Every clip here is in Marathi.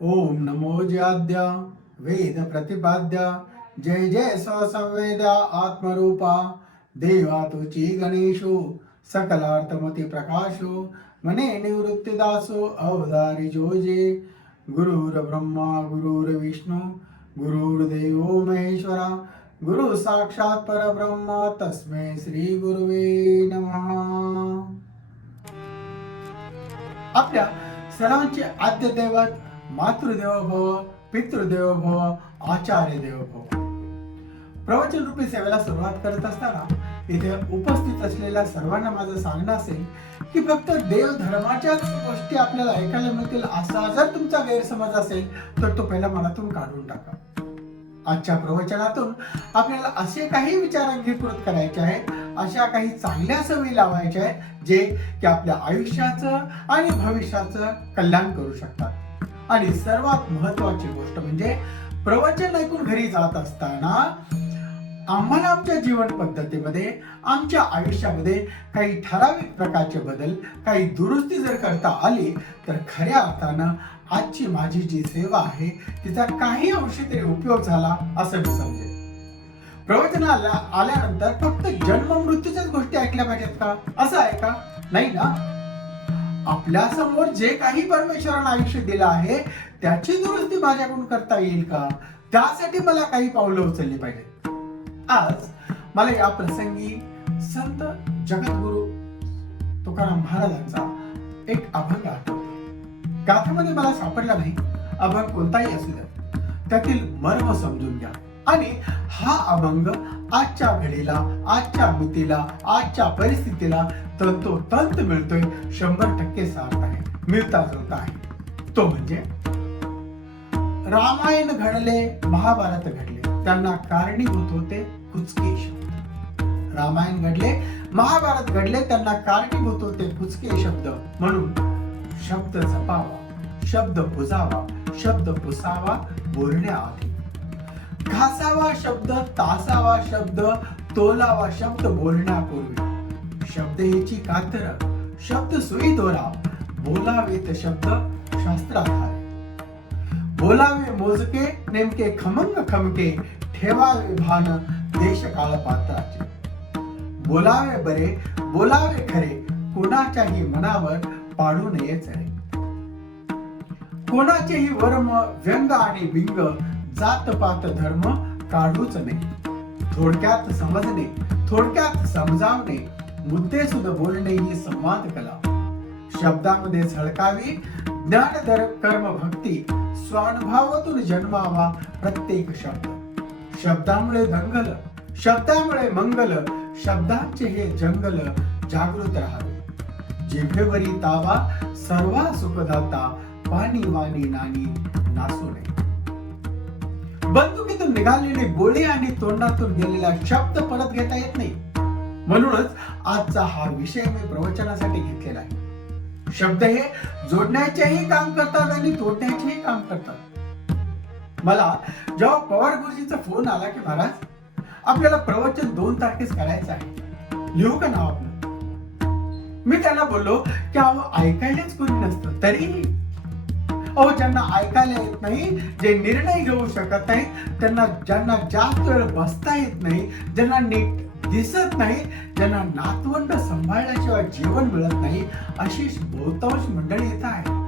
ओम नमो ज्याद्या वेद प्रतिपाद्या जय जय स्वसंवेद्या आत्मरूपा देवा तुची गणेशो सकलार्थमती प्रकाशो मने निवृत्तिदासो अवधारी जोजे गुरुर ब्रह्मा गुरुर विष्णू गुरुर्देवो महेश्वरा गुरु साक्षात परब्रह्म तस्मै श्री गुरुवे नमः. आपल्या सर्वांचे आद्य दैवत मातृदेवो भव, पितृदेवो भव, आचार्य देवो भव. प्रवचन रूपी सेवेला सुरुवात करत असताना इथे उपस्थित असलेल्या सर्वांना माझं सांगणं असेल की फक्त देव धर्माच्याच गोष्टी आपल्याला ऐकायला मिळतील असा जर तुमचा गैरसमज असेल तर तो पहिला मनातून काढून टाका. आजच्या प्रवचनातून आपल्याला असे काही विचार अंगीकृत करायचे आहेत, अशा काही चांगल्या सवयी लावायच्या आहेत जे की आपल्या आयुष्याचं आणि भविष्याचं कल्याण करू शकतात. आणि सर्वात महत्वाची गोष्ट म्हणजे प्रवचन ऐकून घरी जात असताना आम्हाला आमच्या जीवन पद्धतीमध्ये आमच्या आयुष्यामध्ये काही ठराविक प्रकारचे बदल, काही दुरुस्ती जर करता आली तर खऱ्या अर्थानं आजची माझी जी सेवा आहे तिचा काही अंशी तरी उपयोग झाला असं मी समजेल. प्रवचनाला आल्यानंतर फक्त जन्म मृत्यूच्याच गोष्टी ऐकल्या पाहिजेत का? असं आहे का? नाही ना. आपल्या समोर जे काही परमेश्वरानं आयुष्य दिलं आहे त्याची दुरुस्ती माझ्याकडून करता येईल का? त्यासाठी मला काही पावलं उचलली पाहिजेत. आज मला या प्रसंगी संत जगद्गुरु तुकाराम महाराजांचा एक अभंग आठवतो. गाथेमध्ये मला सापडला नाही. अभंग कोणताही असू द्या, त्यातील मर्म समजून घ्या. आणि हा अभंग आजच्या घडीला, आजच्या मितीला, आजच्या परिस्थितीला तंतोतंत मिळतोय, 100% सार्थ आहे, मिळता जुळता आहे. तो म्हणजे रामायण घडले, महाभारत घडले, त्यांना कारणीभूत होते कुचके शब्द. रामायण घडले, महाभारत घडले, त्यांना कारणीभूत होते कुचके शब्द. म्हणून शब्द जपावा, शब्द पुजावा, शब्द पुसावा बोलण्याआधी. घासावा शब्द, तासावा शब्द, तोलावा शब्द बोलण्यापूर्वी. शब्द हेची कातर, शब्द सुई दोरा, बोलावेत शब्द शास्त्राधारे. बोलावे मोजके, नेमके खमंग खमके, ठेवावे भान देश काळ पात्राचे. बोलावे बरे, बोलावे खरे, कोणाच्याही मनावर पाडू नये चढे. कोणाचेही वर्म, व्यंग आणि बिंग, जात पात धर्म काढूच नाही. थोडक्यात समजणे, थोडक्यात समजावणे, मुद्दे सुद्धा बोलणे ही संवाद कला. शब्दामध्ये झळकावी ज्ञान कर्म भक्ती, स्वानुभवातून जन्मावा प्रत्येक शब्द. शब्दामुळे दंगल, शब्दामुळे मंगल, शब्दांचे हे जंगल जागृत राहावे. जिभेवरी तावा सर्वा सुखदाता, पाणी वाणी नानी नासू नये. बंदुकीतून निघालेली गोळी आणि तोंडातून गेलेला शब्द परत घेता येत नाही. म्हणूनच आजचा हा विषय मी प्रवचनासाठी घेतलेला आहे. शब्द हे जोडण्याचेही काम करतात आणि तोडण्याचेही काम करतात. मला जेव्हा पवार गुरुजींचा फोन आला की महाराज आपल्याला प्रवचन 2 तारखेस करायचं आहे, लिहू का नाव आपलं? मी त्यांना बोललो की अहो ऐकायलाच कोणी नसतं, तरीही अहो ज्यांना ऐकायला येत नाही, जे निर्णय घेऊ शकत नाही, त्यांना ज्यांना जास्त वेळ बसता येत नाही, ज्यांना नीट दिसत नाही, ज्यांना नातवंड सांभाळल्याशिवाय जेवण मिळत नाही, अशी बहुतांश मंडळी इथं आहे.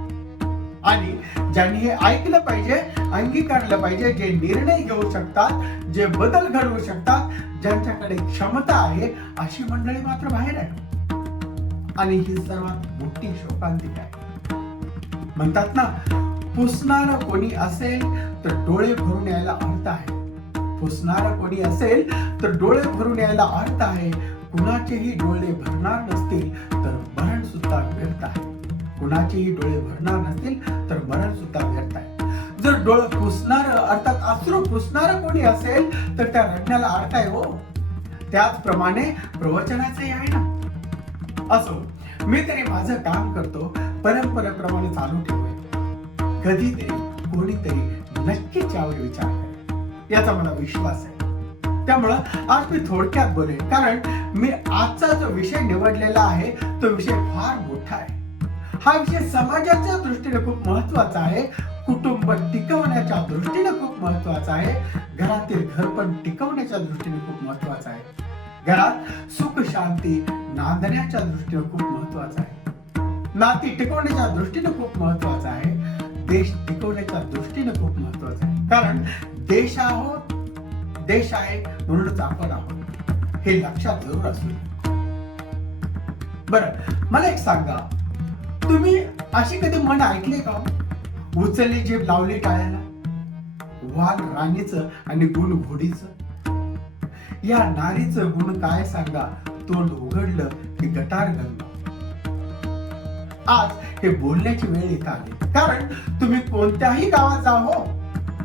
आणि ज्यांनी हे ऐकलं पाहिजे, अंगीकारलं पाहिजे, जे निर्णय घेऊ शकतात, जे बदल घडवू शकतात, ज्यांच्याकडे क्षमता आहे, अशी मंडळी मात्र बाहेर आहे. आणि ही सर्वात मोठी शोकांतिका आहे. म्हणतात ना, पुसणारा कोणी असेल तर डोळे भरून यायला अर्थ आहे. पुसणारा कोणी असेल तर डोळे भरून यायला अर्थ आहे. कुणाचेही डोळे भरणार नसतील तर मरण सुद्धा व्यर्थ आहे. कुणाचेही डोळे भरणार नसतील तर मरण सुद्धा व्यर्थ आहे. जर डोळे पुसणार अर्थात अश्रू पुसणारा कोणी असेल तर त्या रडण्याला अर्थ आहे हो. त्याचप्रमाणे प्रवचनाचंही आहे ना. असो, मी तरी माझं काम करतो, परंपरेप्रमाणे चालू ठेवूया. कधीतरी कोणीतरी नक्कीच यावर विचार करेल याचा मला विश्वास आहे. त्यामुळं आज मी थोडक्यात बोलेन, कारण मी आजचा जो विषय निवडलेला आहे तो विषय फार मोठा आहे. हा विषय समाजाच्या दृष्टीने खूप महत्वाचा आहे. कुटुंब टिकवण्याच्या दृष्टीने खूप महत्वाचं आहे. घरातील घर पण टिकवण्याच्या दृष्टीने खूप महत्वाचं आहे. घरात सुख शांती नांदण्याच्या दृष्टीने खूप महत्वाचं आहे. नाती टिकवण्याच्या दृष्टीने खूप महत्वाचं आहे. देश टिकवण्याच्या दृष्टीने खूप महत्वाचं आहे. कारण देश आहे म्हणूनच आपण आहोत, हे लक्षात जरूर असू द्या. बरं, मला एक सांगा, तुम्ही अशी कधी म्हण ऐकली का? उचलली जीभ लावली टाळ्याला, वाघ राणीचं आणि गुण घोडीचं. या नारीचं गुण काय सांगा, तोंड उघडलं की गटार गंगा. आज हे बोलण्याची वेळ इथं आली, कारण तुम्ही कोणत्याही गावात जा, हो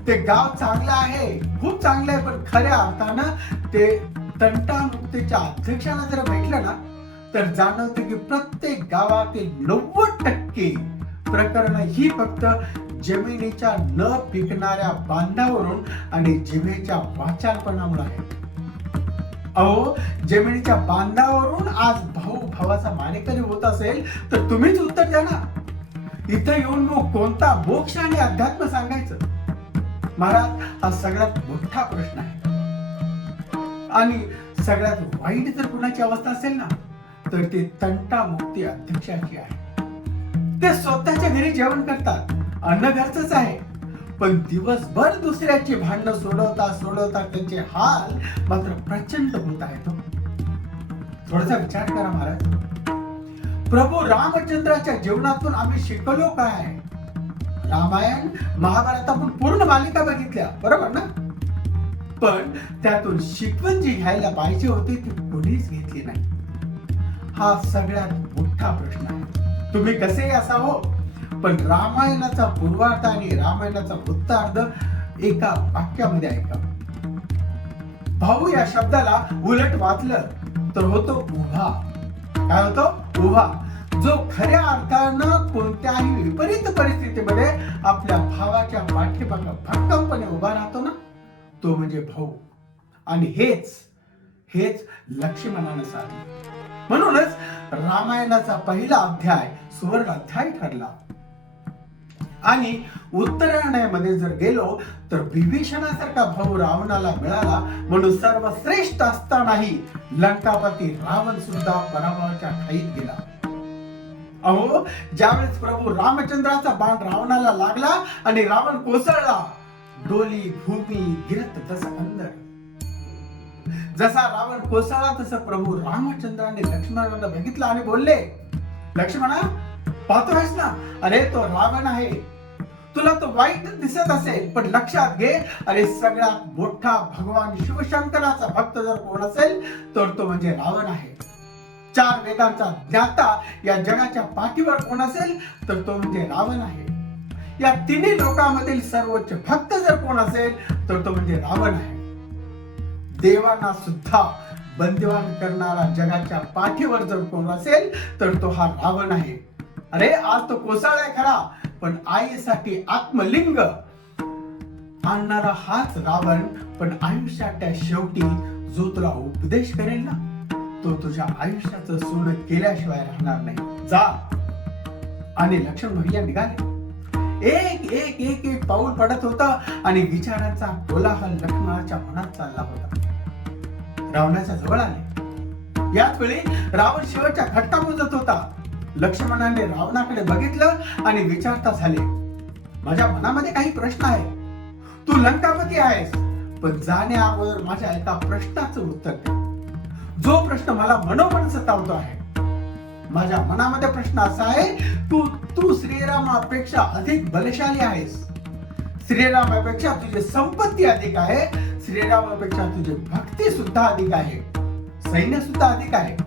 ते गाव चांगलं आहे, खूप चांगलं आहे, पण खऱ्या अर्थानं ते तंटामुक्तीच्या अध्यक्षांना जर भेटलं ना, तर जाणवतं की प्रत्येक गावातील 90% प्रकरण ही फक्त जमिनीच्या न पिकणाऱ्या बांधावरून आणि जिभेच्या वाचालपणामुळे आहे. अहो, जमिनीच्या बांधावरून आज भाऊ भावाचा मानेकरी होत असेल तर तुम्हीच उत्तर द्या ना. इथं येऊन मग कोणता मोक्ष आणि अध्यात्म सांगायचं? महाराज, हा सगळ्यात मोठा प्रश्न आहे. आणि सगळ्यात वाईट जर कुणाची अवस्था असेल ना, तर ते तंटामुक्ती अध्यक्षाची आहे. ते स्वतःच्या घरी जेवण करतात, अन्न घरचंच आहे, पण दिवसभर दुसऱ्याची भांडणं सोडवता त्यांचे हाल मात्र प्रचंड होत आहेत. थोडासा विचार करा महाराज. प्रभू रामचंद्राच्या जीवनातून आम्ही शिकलो काय? रामायण महाभारत आपण पूर्ण मालिका बघितल्या, बरोबर ना? पण त्यातून शिकवण जी घ्यायला पाहिजे होती ती कोणीच घेतली नाही. हा सगळ्यात मोठा प्रश्न आहे. तुम्ही कसेही असा हो, पण रामायणाचा पूर्वार्ध आणि रामायणाचा उत्तरार्ध एका वाक्यामध्ये ऐका. भाऊ या शब्दाला उलट वाचलं तर होतो उभा. काय होतो? उभा. जो खऱ्या अर्थानं कोणत्याही विपरीत परिस्थितीमध्ये आपल्या भावाच्या पाठीमागे भक्कमपणे उभा राहतो ना, तो म्हणजे भाऊ. आणि हेच लक्ष्मणानं साधलं. म्हणूनच रामायणाचा पहिला अध्याय सुवर्ण अध्याय ठरला. आणि उत्तरायणामध्ये जर गेलो तर विभीषणासारखा भाऊ रावणाला मिळाला म्हणून सर्वश्रेष्ठ असतानाही लंकापती रावण सुद्धा पराभवाच्या खाईत गेला. अहो, ज्यावेळेस प्रभू रामचंद्राचा बाण रावणाला लागला आणि रावण कोसळला, डोली भूमी गिरत तसा अंदर. जसा रावण कोसळला तसं प्रभू रामचंद्राने लक्ष्मणाला बघितलं आणि बोलले, लक्ष्मणा, पाहतोयस ना, अरे तो रावण आहे. तुला तो वाईट दिसत असेल, पण लक्षात घे, अरे सगळ्यात मोठा भगवान शिवशंकराचा भक्त जर कोण असेल तर तो म्हणजे रावण आहे. 4 वेदांचा ज्ञाता या जगाच्या पाठीवर कोण असेल तर तो म्हणजे रावण आहे. या तिन्ही लोकांमधील सर्वोच्च भक्त जर कोण असेल तर तो म्हणजे रावण आहे. देवांना सुद्धा बंदिवान करणारा जगाच्या पाठीवर जर कोण असेल तर तो हा रावण आहे. अरे, आज तो कोसळलाय खरा, पण आईसाठी आत्मलिंग आणणारा हाच रावण. पण आयुष्याच्या शेवटी जो तुला उपदेश करेल ना, तो तुझ्या आयुष्याचं सोनं केल्याशिवाय राहणार नाही. जा. आणि लक्ष्मण भैया निघाले. एक पाऊल पडत होता आणि विचारांचा कोलाहल लक्ष्मणाच्या मनात चालला होता. रावणाच्या जवळ आले. याच वेळी रावण शेवटच्या खट्टा मोजत होता. लक्ष्मणाने रावणाकडे बघितलं आणि विचारता झाले, माझ्या मनामध्ये काही प्रश्न आहे. तू लंकापती आहेस, पण जाण्या अगोदर माझ्या एका प्रश्नाचं उत्तर दे, जो प्रश्न मला मनोमन सतावतो आहे. माझ्या मनामध्ये प्रश्न असा आहे, तू श्रीरामापेक्षा अधिक बलशाली आहेस. श्रीरामापेक्षा तुझी संपत्ती अधिक आहे. श्रीरामापेक्षा तुझी भक्ती सुद्धा अधिक आहे. सैन्य सुद्धा अधिक आहे.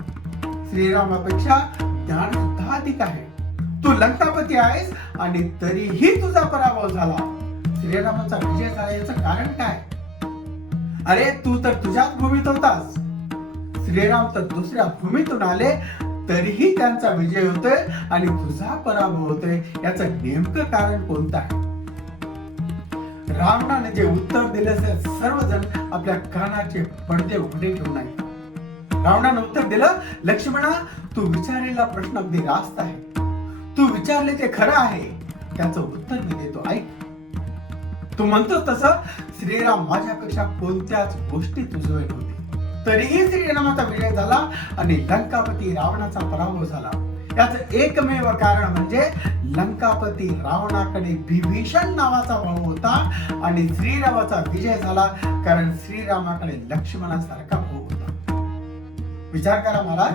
श्रीरामापेक्षा ज्ञान सुद्धा अधिक आहे. तू लंकापती आहेस आणि तरीही तुझा पराभव झाला. श्रीरामाचा विजय झाला याचं कारण काय? अरे, तू तर तुझ्याच भूमीत होतास. श्रीराम तर दुसऱ्या भूमीतून आले, तरीही त्यांचा विजय होतोय आणि तुझा पराभव होतोय. याचं नेमकं कारण कोणतं आहे? रावणाने जे उत्तर दिले सर्वजण आपल्या कानाचे पडदे उघडे ठेवून ऐकतात. रावणाने उत्तर दिलं, लक्ष्मणा, तू विचारलेला प्रश्न अगदी रास्त आहे. तू विचारले ते खरं आहे. त्याचं उत्तर मी देतो, ऐक. तो म्हणतो तसं श्रीराम माझ्यापेक्षा कोणत्याच गोष्टीत उजवे नव्हते. तरीही श्रीरामाचा विजय झाला आणि लंकापती रावणाचा पराभव झाला. याचं एकमेव कारण म्हणजे लंकापती रावणाकडे विभीषण नावाचा भाऊ होता आणि श्रीरामाचा विजय झाला कारण श्रीरामाकडे लक्ष्मणासारखा भाऊ होता. विचार करा महाराज,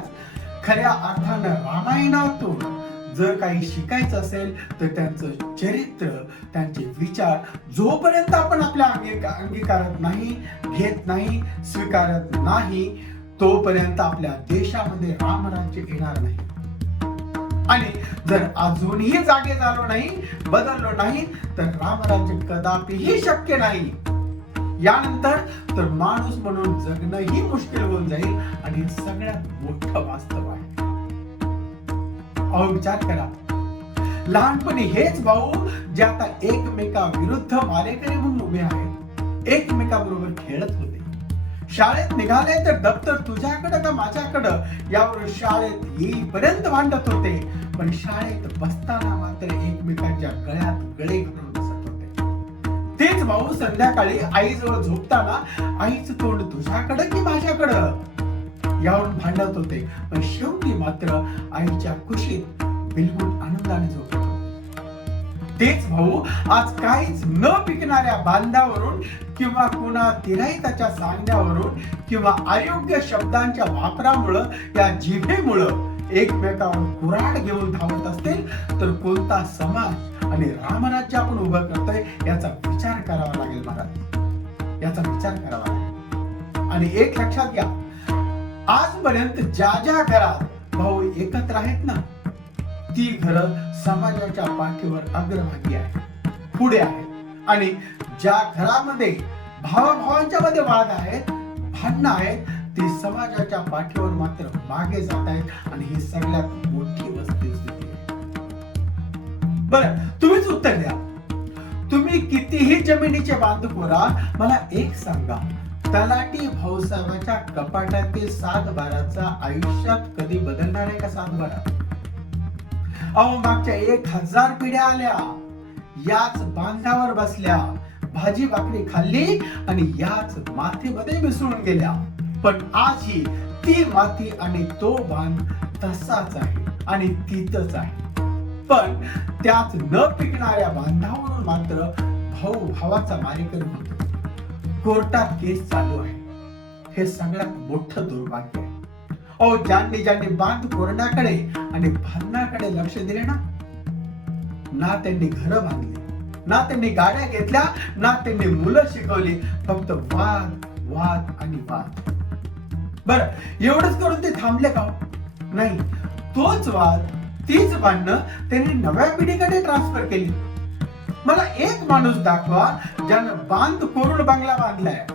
खऱ्या अर्थानं रामायणातून जर काही शिकायचं असेल तर त्यांचं चरित्र, त्यांचे विचार जोपर्यंत आपण आपल्या अंगीकारत नाही, घेत नाही, स्वीकारत नाही, तोपर्यंत आपल्या देशामध्ये रामराज्य येणार नाही. आणि जर अजूनही जागे झालो नाही, बदललो नाही, तर रामराज्य कदापिही शक्य नाही. यानंतर तर माणूस म्हणून जगणंही मुश्किल होऊन जाईल आणि सगळ्यात मोठं वास्तव आहे. अहो विचार करा, लहानपणी हेच भाऊ जे आता एकमेकाविरुद्ध मारेकरी म्हणून उभे आहेत, एकमेकाबरोबर खेळत होते. शाळेत निघाले तर दप्तर तुझ्याकडे का माझ्याकडं यावर शाळेत येईपर्यंत भांडत होते, पण शाळेत बसताना मात्र एकमेकांच्या गळ्यात गळे घालून बसत होते. तेच भाऊ संध्याकाळी आईजवळ झोपताना आईचं तोंड तुझ्याकडं की माझ्याकडं यावरून भांडत होते, पण शेवटी मात्र आईच्या कुशीत बिलकुल आनंदाने झोपत होते. तेच भाऊ आज काहीच न पिकणाऱ्या बांधावरून किंवा कुणा तिराहिताच्या सांगण्यावरून किंवा अयोग्य शब्दांच्या वापरामुळं, या जिभेमुळं एकमेकावर कुऱ्हाड घेऊन धावत असतील तर कोणता समाज आणि रामराज्य आपण उभं करतोय याचा विचार करावा लागेल महाराज, याचा विचार करावा लागेल. आणि एक लक्षात घ्या, आजपर्यंत ज्या ज्या घरात भाऊ एकत्र आहेत ना, ती घरं समाजाच्या पाठीवर अग्रभागी आहे, पुढे आहे. आणि ज्या घरामध्ये भावाभावांच्या मध्ये वाद आहेत, भांडणं आहेत, ती समाजाच्या पाठीवर मात्र मागे जात आहेत. आणि ही सगळ्यात मोठी वस्तुस्थिती आहे. बरं, तुम्हीच उत्तर द्या. तुम्ही कितीही जमिनीचे बांधकोरा, मला एक सांगा, तलाठी भाऊसाहेबाच्या कपाटातील 7 बाराचा आयुष्यात कधी बदलणार आहे का 7 बारा? अहो मागच्या 1000 पिढ्या आल्या, याच बांधावर बसल्या, भाजी भाकरी खाल्ली आणि याच मातीमध्ये मिसळून गेल्या. पण आजही ती माती आणि तो बांध तसाच आहे आणि तिथंच आहे. पण त्याच न पिकणाऱ्या बांधावरून मात्र भाऊ भावाचा मारेकरी होतो. कोर्टात केस चालू आहे. हे सगळ्यात मोठं दुर्भाग्य आहे. अहो ज्यांनी ज्यांनी बांध कोरण्याकडे आणि बांधण्याकडे लक्ष दिले ना त्यांनी घरं बांधली, ना त्यांनी गाड्या घेतल्या, ना त्यांनी मुलं शिकवली, फक्त वाद वाद आणि वाद. बरं, एवढंच करून ते थांबले का? नाही, तोच वाद, तीच भांडणं त्यांनी नव्या पिढीकडे ट्रान्सफर केली. मला एक माणूस दाखवा ज्यानं बांध कोरून बंगला बांधलाय,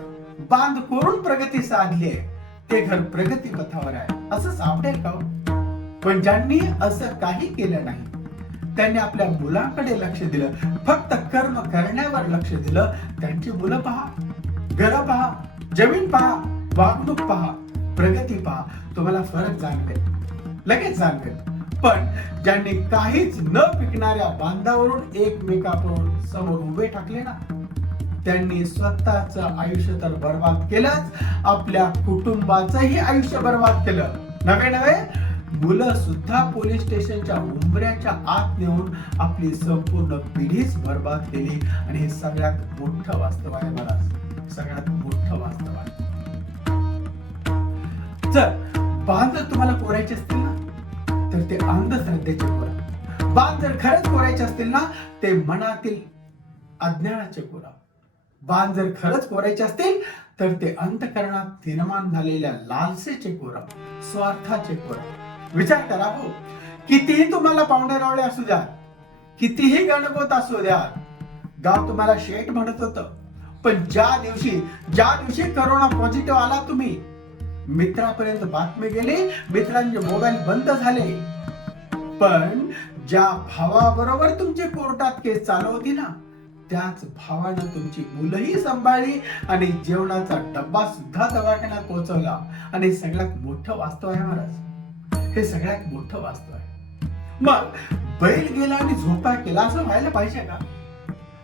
बांध कोरून प्रगती साधली आहे, ते घर प्रगती पथावर आहे, असं सापडेल का? पण ज्यांनी असं काही केलं नाही, त्यांनी आपल्या मुलांकडे लक्ष दिलं, फक्त कर्म करण्यावर लक्ष दिलं, त्यांची मुलं पहा, घरं पहा, जमीन पहा, वागणूक पहा, प्रगती पहा, तुम्हाला फरक जाणवेल, लगेच जाणवेल. पण ज्यांनी काहीच न पिकणाऱ्या बांधावरून एकमेकांवर समोर उभे टाकले ना, त्यांनी स्वतःचं आयुष्य तर बर्बाद केलंच, आपल्या कुटुंबाचंही आयुष्य बर्बाद केलं. नवे मुलं सुद्धा पोलीस स्टेशनच्या उंबऱ्याच्या आत नेऊन आपली संपूर्ण पिढीच बर्बाद केली. आणि हे सगळ्यात मोठं वास्तव आहे महाराज, सगळ्यात मोठं वास्तव आहे. जर बांध तुम्हाला कोरायचे असतील ना, तर ते अंधश्रद्धेचे कोरा. बांध जर खरंच कोरायचे असतील ना, ते मनातील अज्ञानाचे कोरा. बांध जर खरंच कोरायचे असतील तर ते अंतःकरणात निर्माण झालेल्या लालसेचे कोरा, स्वार्थाचे कोरा. विचार करा हो, कितीही तुम्हाला पाहुणे रावळे असू द्या, कितीही गणगोत असू द्या, गाव तुम्हाला शेठ म्हणत होतं, पण ज्या दिवशी करोना पॉझिटिव्ह आला, तुम्ही मित्रापर्यंत बातमी गेली, मित्रांचे मोबाईल बंद झाले. पण ज्या भावाबरोबर तुमची कोर्टात केस चालू होती ना, त्याच भावानं तुमची मुलंही सांभाळली आणि जेवणाचा डब्बा सुद्धा दवाखान्यात पोहोचवला. आणि सगळ्यात मोठं वास्तव आहे महाराज, हे सगळ्यात मोठं वास्तव आहे. मग बैल गेला आणि झोपा केला असं व्हायला पाहिजे का?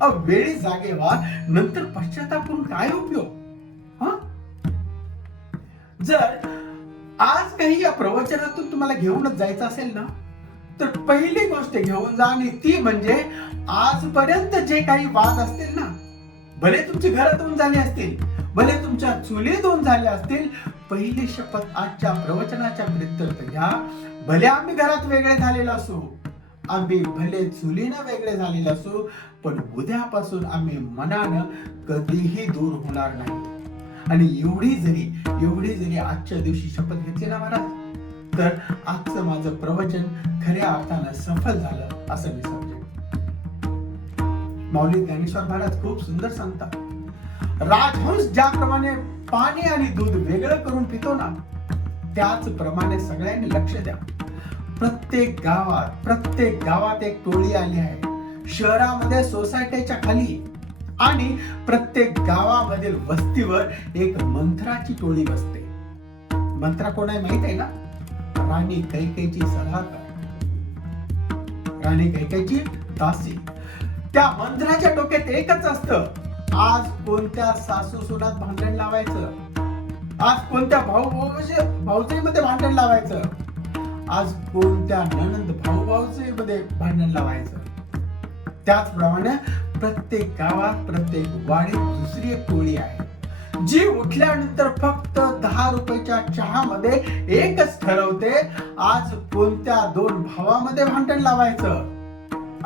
वेळी जागे व्हा, नंतर पश्चाताप करून काय उपयोग? जर आज काही या प्रवचनातून तुम्हाला घेऊनच जायचं असेल ना, तर पहिली गोष्ट घेऊन जा, आणि ती म्हणजे आजपर्यंत जे काही वाद असतील ना, भले तुमची घरातून झाली असतील, भले तुमच्या चुलीतून झाले असतील, पहिली शपथ आजच्या प्रवचनाच्या प्रित्यर्थ घ्या. भले आम्ही घरात वेगळे झालेलो असू, आम्ही भले चुलीनं वेगळे झालेले असू, पण उद्यापासून आम्ही मनानं कधीही दूर होणार नाही. आणि एवढी जरी आजच्या दिवशी शपथ घेतली ना महाराज, तर आजचं माझं प्रवचन खऱ्या अर्थानं सफल झालं असं मी समजेन. माऊली ज्ञानेश्वर महाराज खूप सुंदर सांगतात, राजहंस ज्याप्रमाणे पाणी आणि दूध वेगळं करून पितो ना, त्याचप्रमाणे सगळ्यांनी लक्ष द्या. प्रत्येक गावात एक टोळी आली आहे. शहरामध्ये सोसायटीच्या खाली आणि प्रत्येक गावामधील वस्तीवर एक मंत्राची टोळी बसते. मंत्रा कोण आहे माहित आहे ना? राणी कैकेयीची सलाहकार, राणी कैकेयीची दासी. त्या मंत्राच्या डोक्यात एकच असतं, आज कोणत्या सासू सुनात भांडण लावायचं, आज कोणत्या भाऊजाईमध्ये भांडण लावायचं, आज कोणत्या नणंद भाऊजाईमध्ये भांडण लावायचं. त्याचप्रमाणे प्रत्येक गावात, प्रत्येक वाडीत दुसरी एक टोळी आहे, जी उठल्यानंतर फक्त 10 रुपयाच्या चहामध्ये एकच ठरवते, आज कोणत्या दोन भावामध्ये भांडण लावायचं.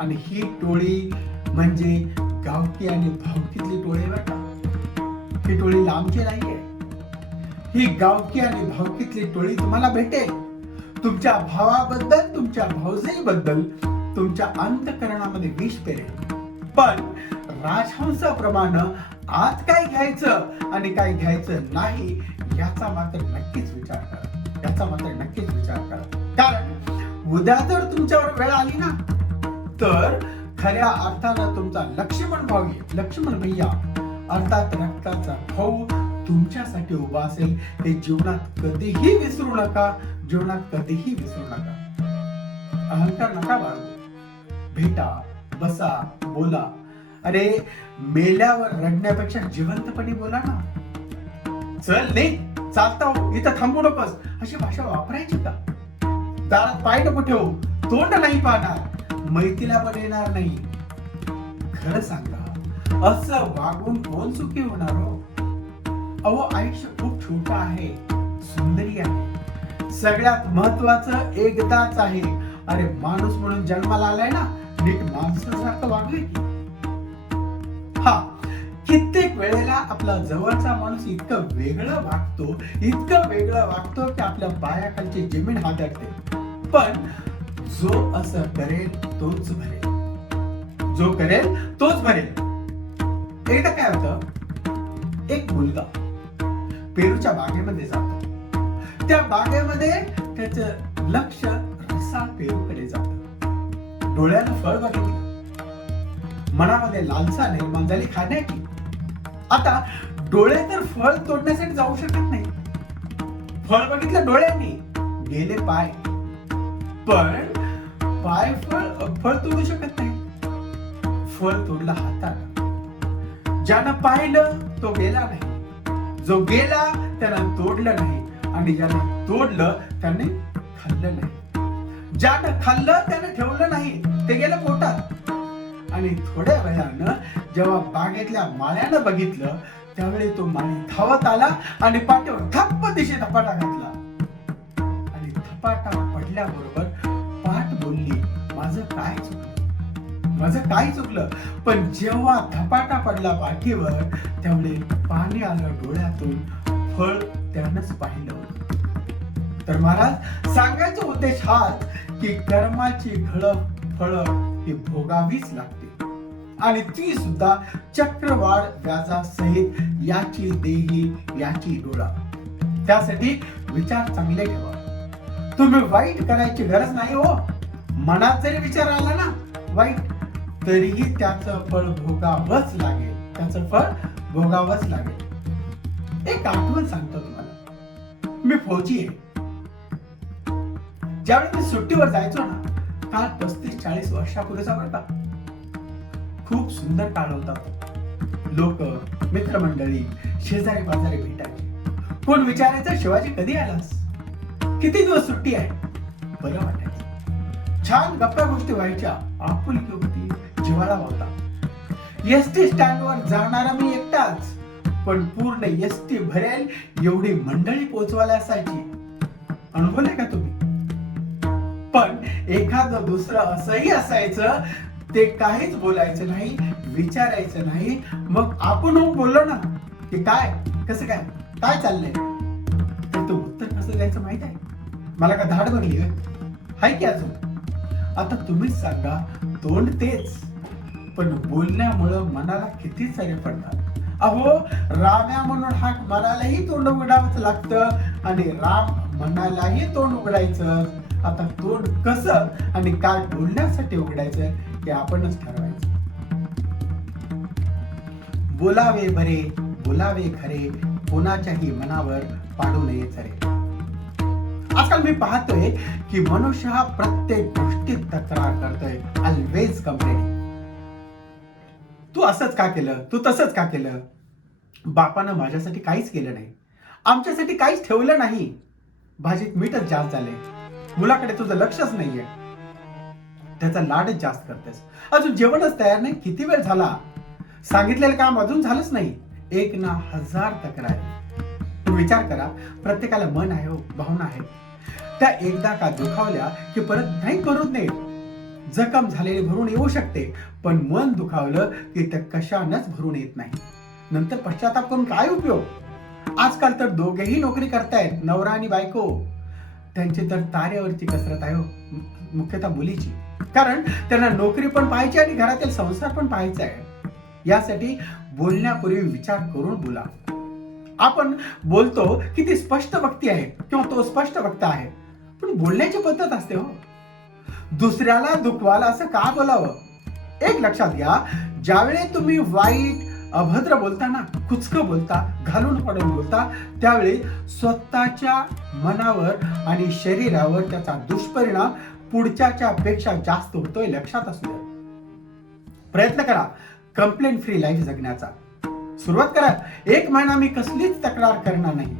आणि ही टोळी म्हणजे गावकी आणि भावकीतली टोळी बघा. ही टोळी लांबची नाहीये. ही गावकी आणि भावकीतली टोळी तुम्हाला भेटेल. तुमच्या भावाबद्दल, तुमच्या भावजाईबद्दल तुमच्या अंतःकरणामध्ये विष पेरेल. पण राजहंसाप्रमाणे आज काय घ्यायचं आणि काय घ्यायचं नाही याचा मात्र नक्कीच विचार करा. कारण उद्या जर तुमच्यावर वेळ आली ना, तर खऱ्या अर्थानं तुमचा लक्ष्मण भैया अर्थात रक्ताचा भाऊ तुमच्यासाठी उभा असेल. हे जीवनात कधीही विसरू नका. अहंकार नका बाळगू. भेटा, बसा, बोला. अरे मेल्यावर रडण्यापेक्षा जिवंतपणे बोला ना. चल नाही चालता हो, इथं थांबू नकोस, अशी भाषा वापरायची का? दारात पाय नको ठेवू, तोंड नाही पाहणार, मैतीला पण येणार नाही. खरं सांगा, असं वागून कोण सुखी होणार हो? अहो, आयुष्य खूप छोटं आहे, सुंदरी आहे, सगळ्यात महत्वाचं एकदाच आहे. अरे माणूस म्हणून जन्माला आलाय ना, नीट माणसासारखं वागवे की. कित्येक वेळेला आपला जवळचा माणूस इतकं वेगळं वागतो की आपल्या पायाखालची जमीन हादरते. पण जो असं करेल तोच भरेल. एकदा काय होतं, एक मुलगा पेरूच्या बागेमध्ये जातो. त्या बागेमध्ये त्याचं लक्ष रसाळ पेरूकडे जातं. डोळ्यानं फळ बघितलं, मनामध्ये लालसा निर्माण झाली खाण्याची. आता डोळे तर फळ तोडण्यासाठी जाऊ शकत नाही. फळ बघितलं डोळ्यांनी, गेले पाय, पण पाय फळ तोडू शकत नाही. फळ तोडलं हाताला. ज्यानं पाहिलं तो गेला नाही, जो गेला त्यानं तोडलं नाही, आणि ज्यानं तोडलं त्याने खाल्लं नाही. ज्यानं खाल्लं त्याने ठेवलं नाही, ते गेलं पोटात. आणि थोड्या वेळानं जेव्हा बागेतल्या माळ्यानं बघितलं, त्यावेळी तो माळी धावत आला आणि पाठीवर थप्प दिशे धपाटा घातला. आणि धपाटा पडल्याबरोबर पाठ बोलली, माझं काय चुकलं. पण जेव्हा धपाटा पडला पाठीवर, त्यावेळी पाणी आलं डोळ्यातून. फळ त्यानंच पाहिलं. तर महाराज, सांगायचा उद्देश हाच की कर्माची फळं ही भोगावीच लागते, आणि ती सुद्धा चक्रवाढ व्याजासहित. याची देही याची डोळा. त्यासाठी विचार चांगले ठेवा. तुम्ही वाईट करायची गरज नाही हो. मनात जरी विचार आला ना वाईट, तरीही त्याचं फळ भोगावंच लागेल. एक आठवण सांगतो तुम्हाला. मी फौजी आहे. ज्यावेळी मी सुट्टीवर जायचो ना, काल 35-40 वर्षापूर्वीचा बरं का, खूप सुंदर काळ होता. लोक, मित्रमंडळी, शेजारी पाजारी भेटायचे. कोण विचारायचं, शिवाजी कधी आलास, किती दिवस सुट्टी आहे. बरं वाटायचं. छान गप्पा गोष्टी व्हायच्या. आपुलकी होती, जिव्हाळा होता. एसटी स्टँडवर जाणारा मी एकटाच, पण पूर्ण एसटी भरेल एवढी मंडळी पोहोचवायला असायची. अनुभवलंय का तुम्ही? पण एखादं दुसरं असंही असायचं, ते काहीच बोलायचं नाही, विचारायचं नाही. मग आपण बोललो ना की काय, कसं काय, काय चाललंय, तर तो उत्तर कसं द्यायचं माहित आहे? मला का धाड भरली हाय की अजून? आता तुम्हीच सांगा. तोंड तेच, पण बोलण्यामुळं मनाला किती सारे पडतात. अहो, राम्या म्हणून हाक मारायलाही तोंड उघडावंच लागतं आणि राम म्हणायलाही तोंड उघडायचं. आता तोंड कसं आणि काय बोलण्यासाठी उघडायचं हे आपणच ठरवायचं. बोलावे बरे, बोलावे खरे, कोणाच्याही मनावर पाडू नये चरे. आजकाल मी पाहतोय की मनुष्य हा प्रत्येक गोष्टीत तक्रार करतोय. Always complaining. तू असंच का केलं, तू तसंच का केलं, बापानं माझ्यासाठी काहीच केलं नाही, आमच्यासाठी काहीच ठेवलं नाही, भाजीत मीठच जास्त झाले, मुलाकडे तुझं लक्षच नाहीये, त्याचा लाडच जास्त करतेस, अजून जेवणच तयार नाही, किती वेळ झाला, सांगितलेलं काम अजून झालंच नाही. एक ना हजार तक्रारी. विचार करा, प्रत्येकाला मन आहे, भावना आहे. त्या एकदा का दुखावल्या की परत नाही करूच नाही. जखम झालेली भरून येऊ शकते, पण मन दुखावलं की त्या कशानच भरून येत नाही. नंतर पश्चाताप करून काय उपयोग? आजकाल तर दोघेही नोकरी करतायत, नवरा आणि बायको. त्यांची तर तारेवरची कसरत आहे, मुख्यतः मुलीची. कारण त्यांना नोकरी पण पाहायची आणि घरातील संसार पण पाहायचा आहे. यासाठी बोलण्यापूर्वी विचार करून बोला. आपण बोलतो की ती स्पष्ट वक्ती आहे किंवा तो स्पष्ट वक्ता आहे, पण बोलण्याची पद्धत असते हो. दुसऱ्याला दुखवायला असं का बोलावं? एक लक्षात घ्या, ज्यावेळी तुम्ही वाईट, अभद्र बोलता ना, कुचकं बोलता, घालून पडून बोलता, त्यावेळी स्वतःच्या मनावर आणि शरीरावर त्याचा दुष्परिणाम पुढच्याच्या पेक्षा जास्त होतोय. लक्षात असू द्या. प्रयत्न करा कंप्लेंट फ्री लाईफ जगण्याचा. सुरुवात करा. 1 महिना मी कसलीच तक्रार करणार नाही,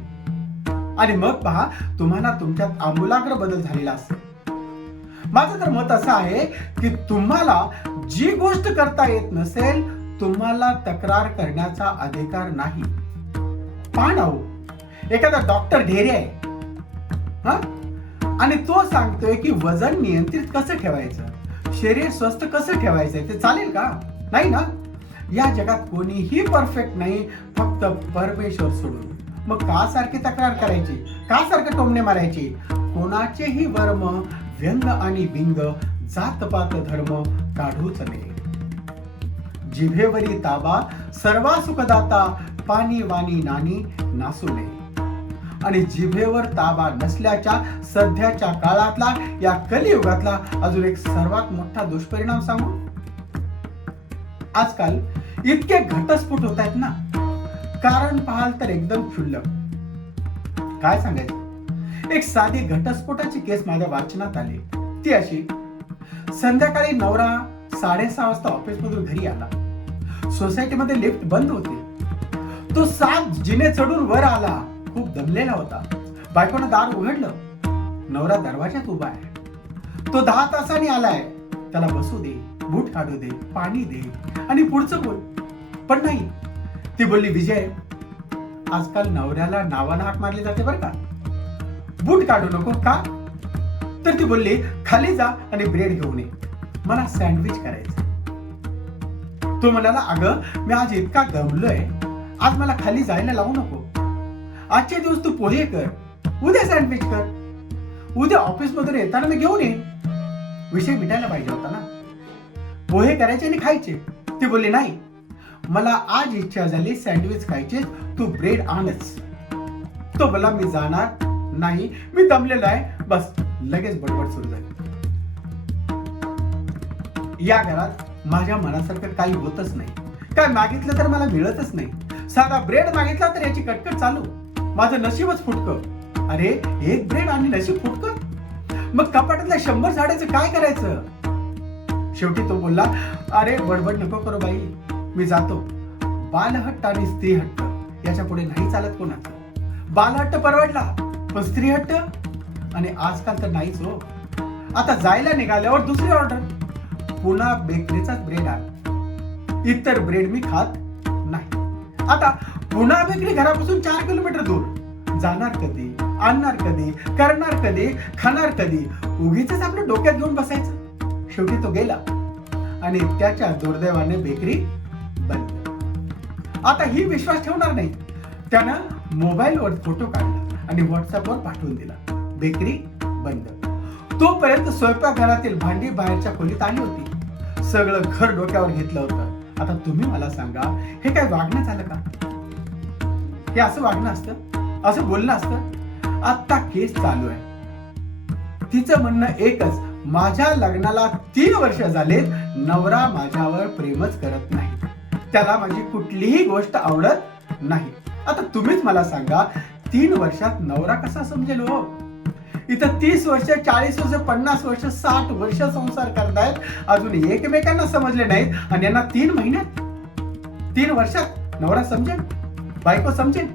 आणि मग पहा तुम्हाला तुमच्यात आमूलाग्र बदल झालेला असेल. माझं तर मत असं आहे की तुम्हाला जी गोष्ट करता येत नसेल, तुम्हाला तक्रार करण्याचा अधिकार नाही. पहा ना, एखादा डॉक्टर ढेरे आहे आणि तो सांगतोय की वजन नियंत्रित कसं ठेवायचं, शरीर स्वस्थ कसं ठेवायचं, ते चालेल का? नाही ना. या जगात कोणीही परफेक्ट नाही, फक्त परमेश्वर सोडून. मग का सारखी तक्रार करायची, का सारखं टोमणे मारायची? कोणाचेही वर्म, व्यंग आणि बिंग, जातपात धर्म काढूच नये. जिभेवरी ताबा सर्वा सुखदाता, पाणी वाणी नानी नासू नये. आणि जिभेवर ताबा नसल्याच्या सध्याच्या काळातला, या कलियुगातला अजून एक सर्वात मोठा दुष्परिणाम सांगू. आजकाल इतके घटस्फोट होत आहेत ना, कारण पाहाल तर एकदम क्षुल्लक. काय सांगायचं, एक साधी घटस्फोटाची केस माझ्या वाचनात आली. ती अशी: संध्याकाळी नवरा 6:30 वाजता ऑफिस मधून घरी आला. सोसायटीमध्ये लिफ्ट बंद होती. तो 7 जिने चढून वर आला. खूप दमलेला होता. बायकोनं दार उघडलं. नवरा दरवाजात उभा आहे. तो 10 तासांनी आलाय. त्याला बसू दे, बूट काढू दे, पाणी दे आणि पुढचं बोल. पण नाही. ती बोलली, विजय, आजकाल नवऱ्याला नावानं हाक मारली जाते बरं का. बूट काढू नको का? तर ती बोलली, खाली जा आणि ब्रेड घेऊन ये, मला सँडविच करायचं. तो म्हणाला, अगं मी आज इतका दमलोय, आज मला खाली जायला लावू नको. आजचे दिवस तू पोहे कर, उद्या सँडविच कर, उद्या ऑफिस मधून येताना मी घेऊन ये. विषय मिटायला पाहिजे होता ना. पोहे करायचे आणि खायचे. ती बोलली, नाही, मला आज इच्छा झाली सँडविच खायची, तू ब्रेड आणच. तो बोला, मी जाणार नाही, मी दमलेला आहे. बस लगेच बडबड सुरू झाली. या घरात माझ्या मनासारखं काही होतच नाही. काय मागितलं तर मला मिळतच नाही. साधा ब्रेड मागितला तर याची कटकट चालू. माझं नशीबच फुटकं. अरे, एक ब्रेड आणि नशीब फुटकं. मग कपाटातल्या 100 साड्याचं काय करायचं? शेवटी तो बोलला, अरे बडबड नको करू बाई, मी जातो. बालहट्ट आणि स्त्रीहट्ट याच्या पुढे नाही चालत कोणाचं. बालहट्ट परवडला, पण स्त्रीहट्ट आणि आजकाल तर नाहीच हो. आता जायला निघाल्यावर दुसरी ऑर्डर, पुन्हा बेकरीचाच ब्रेड आण, इतर ब्रेड मी खात नाही. आता पुन्हा बेकरी घरापासून 4 किलोमीटर दूर. जाणार कधी, आणणार कधी, करणार कधी, खाणार कधी, उगीच आपलं डोक्यात घेऊन बसायचं. शेवटी तो गेला आणि त्याच्या दुर्दैवाने बेकरी बंद. आता ही विश्वास ठेवणार नाही. त्यानं मोबाईलवर फोटो काढला आणि व्हॉट्सअपवर पाठवून दिला, बेकरी बंद. तोपर्यंत स्वयंपाकघरातील भांडी बाहेरच्या खोलीत आली होती. सगळं घर डोक्यावर घेतलं होतं. आता तुम्ही मला सांगा, हे काय वागणं झालं का? हे असं वागणं असतं, असं बोलणं असतं? आता केस चालू आहे. तिचं म्हणणं एकच, माझ्या लग्नाला 3 वर्ष झालेत, नवरा माझ्यावर प्रेमच करत नाही, त्याला माझी कुठलीही गोष्ट आवडत नाही. आता तुम्हीच मला सांगा, 3 वर्षात नवरा कसा समजेल हो? इथं 30 वर्ष, 40 वर्ष, 50 वर्ष, 60 वर्ष संसार करतायत, अजून एकमेकांना समजले नाहीत. आणि यांना 3 महिन्यात, 3 वर्षात नवरा समजेल, बायको समजेल?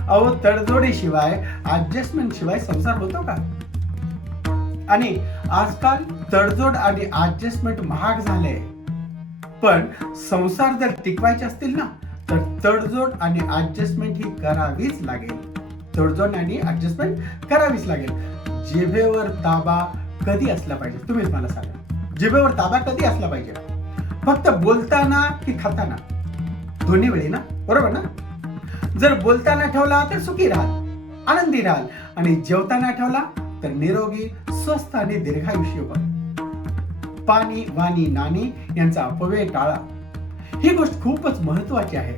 अहो, तडजोडी शिवाय, ऍडजस्टमेंट शिवाय संसार होतो का? आणि आजकाल तडजोड आणि ऍडजस्टमेंट महाग झाले. पण संसार जर टिकवायचे असतील ना, तर तडजोड आणि ऍडजस्टमेंट ही करावीच लागेल. तडजोड आणि ऍडजस्टमेंट करावीच लागेल. जिभेवर ताबा कधी असला पाहिजे? तुम्हीच मला सांगा, जिभेवर ताबा कधी असला पाहिजे? फक्त बोलताना की खाताना? दोन्ही वेळी ना, बरोबर ना? जर बोलताना ठेवला तर सुखी राहाल, आनंदी राहाल, आणि जेवताना ठेवला तर निरोगी, स्वस्थ आणि दीर्घायुष्य व्हाल. पाणी, वाणी, नाणी यांचा अपव्यय टाळा. ही गोष्ट खूपच महत्वाची आहे.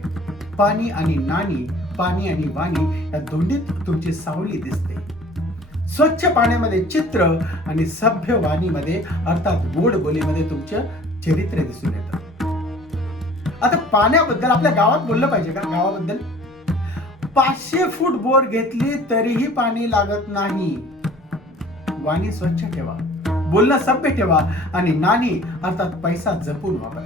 पाणी आणि नाणी, पाणी आणि वाणी या दोन्हीत तुमची सावली दिसते. स्वच्छ पाण्यामध्ये चित्र आणि सभ्य वाणीमध्ये अर्थात गोड बोलीमध्ये तुमचं चरित्र दिसून येतं. आता पाण्याबद्दल आपल्या गावात बोललं पाहिजे का? गावाबद्दल 500 फूट बोर घेतली तरीही पाणी लागत नाही. वाणी स्वच्छ ठेवा, बोलणं सभ्य ठेवा, आणि नाणी अर्थात पैसा जपून वापरा.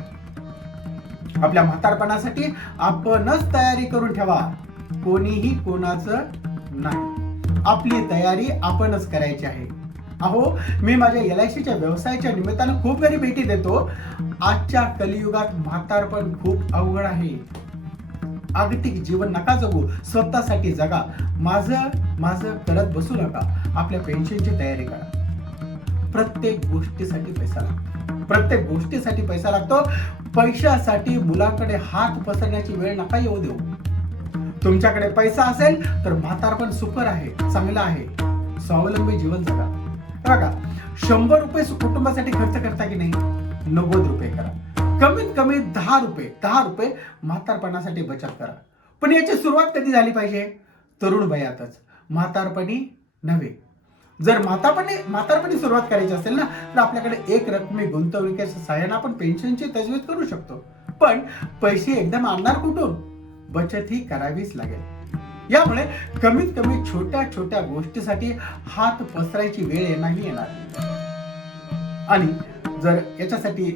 आपल्या म्हातारपणासाठी आपणच तयारी करून ठेवा, कोणीही कोणाचं नाही. आपली तयारी आपणच करायची आहे. अहो, मी माझ्या LICच्या व्यवसायाच्या निमित्तानं खूप घरी भेटी देतो. आजच्या कलियुगात म्हातारपण खूप अवघड आहे. आगतिक जीवन नका जगू, स्वतःसाठी जगा. माझं करत बसू नका. आपल्या पेन्शनची तयारी करा. प्रत्येक गोष्टीसाठी पैसा लागतो, प्रत्येक गोष्टीसाठी पैसा लागतो. पैशासाठी मुलांकडे हात पसरण्याची वेळ नका येऊ देऊ. तुमच्याकडे पैसा असेल तर म्हातारपण सुपर आहे, चांगलं आहे. स्वावलंबी जीवन जगा. बघा, 100 रुपये कुटुंबासाठी खर्च करता की नाही? 90 रुपये करा. कमीत कमी 10 रुपये म्हातारपणासाठी बचत करा. पण याची सुरुवात कधी झाली पाहिजे? तरुण वयातच, म्हातारपणी नव्हे. जर म्हातारपणी सुरुवात करायची असेल ना, तर आपल्याकडे एक रकमी गुंतवणुकीच्या सहाय्याने आपण पेन्शनची तजवीज करू शकतो. पण पैसे एकदम आणणार कुठून? बचत ही करावीच लागेल. यामुळे कमीत कमी छोट्या छोट्या गोष्टीसाठी हात पसरायची वेळ नाही येणार. आणि जर याच्यासाठी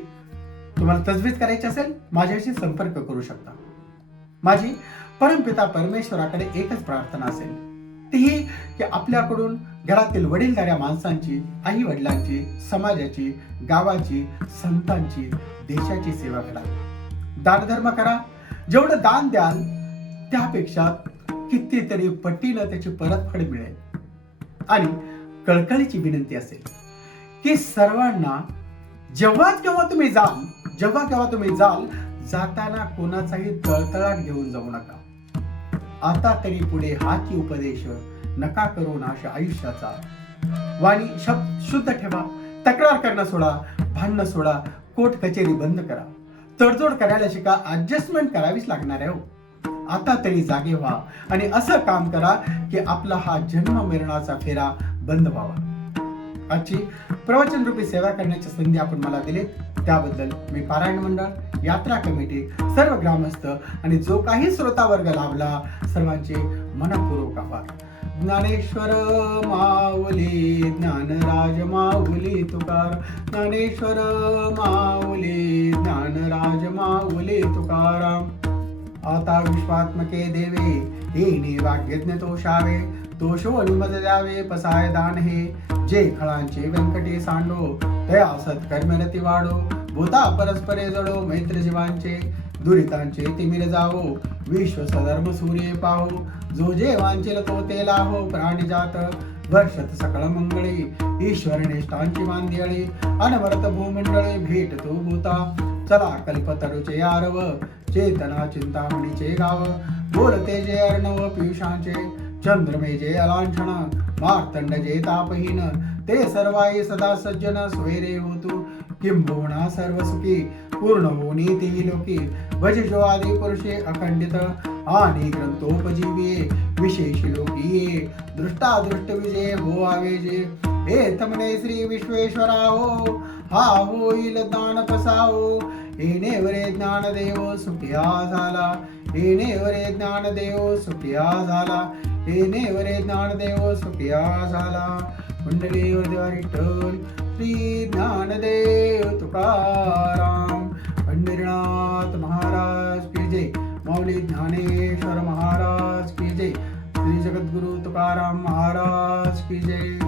तुम्हाला तजवीज करायची असेल, माझ्याशी संपर्क करू शकता. माझी परमपिता परमेश्वराकडे एकच प्रार्थना असेल, ती ही की आपल्याकडून घरातील वडीलधाऱ्या माणसांची, आई वडिलांची, समाजाची, गावाची, संतांची, देशाची सेवा करा. दानधर्म करा. जेवढं दान द्याल त्यापेक्षा कितीतरी पटीनं त्याची परतफेड मिळेल. आणि कळकळीची विनंती असेल की सर्वांना जेव्हा केव्हा तुम्ही जाल, जाताना कोणाचाही तळतळाट घेऊन जाऊ नका. आता तरी पुढे हाची उपदेश नका करू नाश आयुष्याचा. वाणी शुद्ध ठेवा. तक्रार करणं सोडा, भांडणं सोडा, कोर्ट कचेरी बंद करा. तडजोड करायला शिका. ऍडजस्टमेंट करावीच लागणार आहे हो. आता तरी जागे व्हा आणि असं काम करा की आपला हा जन्म मरणाचा फेरा बंद व्हावा. आजची प्रवचन रूपी सेवा करण्याची संधी आपण मला दिली, त्याबद्दल मी पारायण मंडळ, यात्रा कमिटी, सर्व ग्रामस्थ आणि जो काही श्रोता वर्ग लाभला, सर्वांचे मनपूर्वक आभार. ज्ञानेश्वर माऊली ज्ञानराज माऊली तुकार, ज्ञानेश्वर माऊली ज्ञानराज माऊली तुकाराम. आता विश्वात्मके देवे येणे वाग्यज्ञ तोषावे, तोषो निमज द्यावे पसाय दान हे. जे खळांचे व्यंकटे सांडो तया सत्कर्मरती वाढो, भूता परस्परे जडो मैत्र जीवांचे. दुरितांचे तिमिर जावो विश्व सधर्म सूर्य पाहो, जो जे वांचिल तो ते लाहो प्राणिजात. वर्षत सकळ मंगळे ईश्वर निष्ठांची मांदियाळी, अनवरत भूमंडळे भेटतो भूता. चला कल्पतरुचे आरव चेतना चिंतामणीचे गाव, बोलते जे अर्णव पियुषांचे. चंद्रमे जे अलांछन मार्तंड जे तापहीन, ते सर्वाई सदा सज्जन स्वैरे होतु. किंबहुना सर्व सुखी पूर्ण होनी तेही लोकी, भज जो आदि पुरुषे अखंडित आणि ग्रंथोपजीविये. विशेषी लोकीये दृष्टादृष्ट विजय हो आवेजे. हे तमने श्री विश्वेश्वरा हो, हा होईल दान कसाओ. येणेवरे ज्ञानदेव सुखिया झाला, येणेवरे ज्ञानदेव सुखिया झाला, येणेवरे ज्ञानदेव सुखिया झाला. कुंडली देवा विठ्ठल श्री ज्ञानदेव तुकाराम. पंढरीनाथ महाराज की जय. माऊली ज्ञानेश्वर महाराज की जय. श्री जगद्गुरु तुकाराम महाराज की जय.